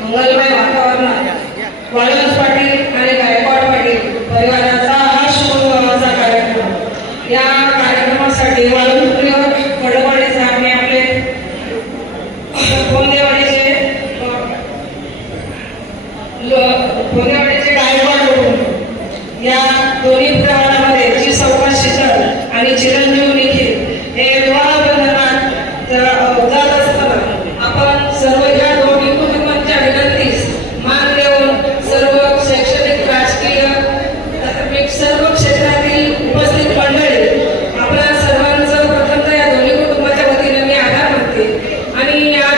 मंगलमय वातावरण वाळवंज पाटील आणि गायकवाड पाटील परिवाराचा हा शुभविवाहाचा कार्यक्रम। या कार्यक्रमासाठी वाळवंज कडवाडीचे आम्ही आपले गोंदेवाडीचे गायकवाड या दोन्ही प्रमाणामध्ये जी सौवा शीतल आणि चिरंजीव निखिल हे विवाह बंधनात जात असताना आपण सर्व ह्या दोन्ही कुटुंबांच्या विनंतीस मान देऊन सर्व शैक्षणिक राजकीय धार्मिक सर्व क्षेत्रातील उपस्थित मंडळी आपल्या सर्वांचं प्रथमतः या दोन्ही कुटुंबाच्या वतीने मी आभार मानते आणि या